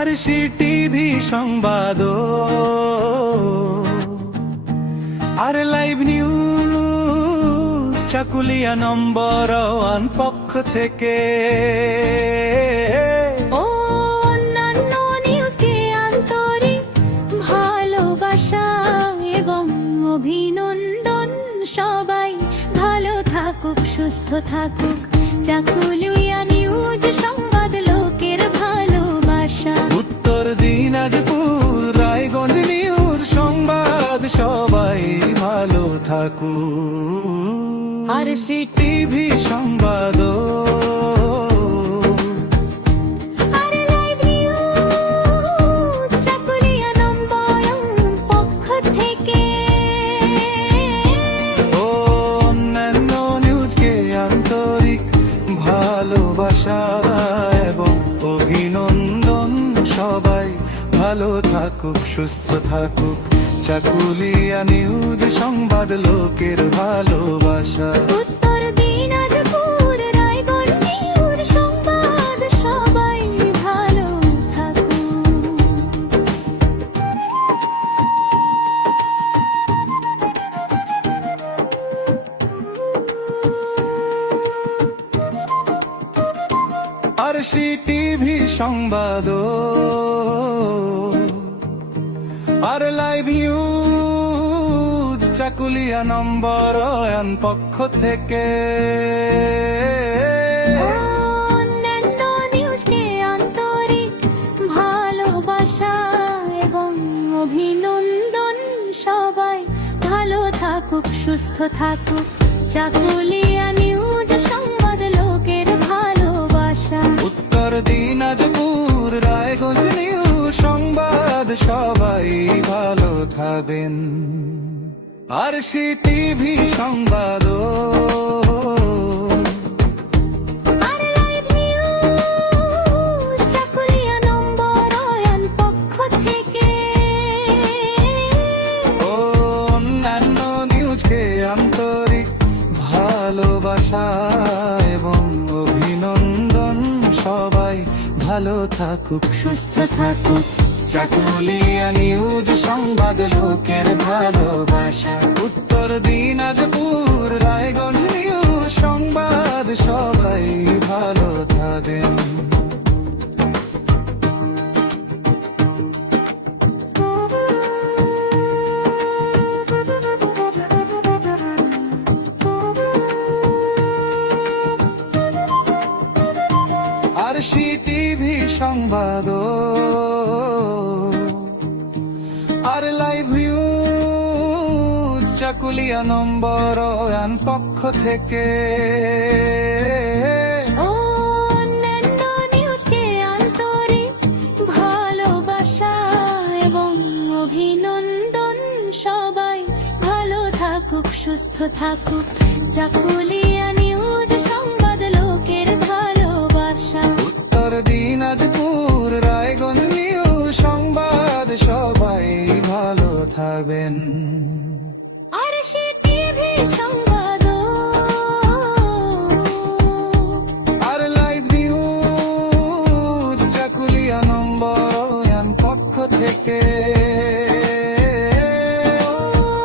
আরশি TV সংবাদ আর live news Chakulia নম্বর one পক্ষ থেকে অন্যান্য নিউজকে আন্তরিক ভালোবাসা এবং অভিনন্দন। সবাই ভালো থাকুক, সুস্থ থাকুক। চাকুলিয়া নিউজ সংবাদ লোকের ভালোবাসা। উত্তর দিনাজপুর রায়গঞ্জ নিউজ সংবাদ সবাই ভালো থাকুক। আরশি টিভি সংবাদ আর লাইভ নিউজ চাকুলিয়া নম্বর পক্ষ থেকে অন্যান্য নিউজকে আন্তরিক ভালোবাসা এবং অভিনন্দন। সবাই ভালো থাকুক, সুস্থ থাকুক। চাকুলিয়া নিউজ সংবাদ লোকের ভালোবাসা। উত্তর দিনাজপুর রায়গঞ্জ নিউজ সংবাদ সবাই ভালো থাকুক। আরশি টিভি সংবাদ আর লাইভ নিউজ চাকুলিয়া নম্বর ওয়ান পক্ষ থেকে অন্যান্য নিউজকে আন্তরিক ভালোবাসা এবং অভিনন্দন। সবাই ভালো থাকুক, সুস্থ থাকুক। চাকুলিয়া নিউজ সংবাদ লোকের ভালোবাসা। উত্তর দিনাজপুর রায়গঞ্জ নিউজ সংবাদ সবাই ভালো থাকবেন। আরশি টিভি সংবাদ আর লাইভ নিউজ চাকুলিয়া নম্বর ওয়ান পক্ষ থেকে অন্যান্য নিউজকে আন্তরিক ভালোবাসা এবং অভিনন্দন। সবাই ভালো থাকুক, সুস্থ থাকুক। চাকুলিয়া নিউজ সংবাদ লোকের ভালোবাসা। উত্তর দিনাজপুর রায়গঞ্জ নিউজ সংবাদ সবাই ভালো থাকেন। আরশি টিভি সংবাদ আর লাইভ নিউজ চাকুলিয়া নম্বর ওয়ান পক্ষ থেকে অন্যান্য নিউজকে আন্তরিক ভালোবাসা এবং অভিনন্দন। সবাই ভালো থাকুক, সুস্থ থাকুক। চাকুলিয়া নিউজ সংবাদ লোকের ভালোবাসা। উত্তর দিনাজপুর রায়গঞ্জ নিউজ সংবাদ সবাই ভালো থাকবেন। আরশি টিভি সংবাদ আর লাইভ নিউজ চাকুলিয়া নম্বর ওয়ান পক্ষ থেকে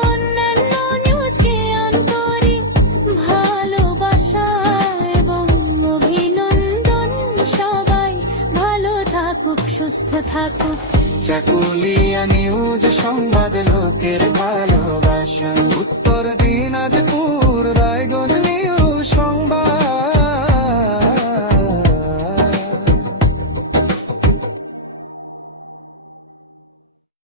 অন্যান্য নিউজকে আন্তরিক ভালোবাসা এবং অভিনন্দন। সবাই ভালো থাকুক, সুস্থ থাকুক। চাকুলিয়া নিউজ সংবাদ লোকের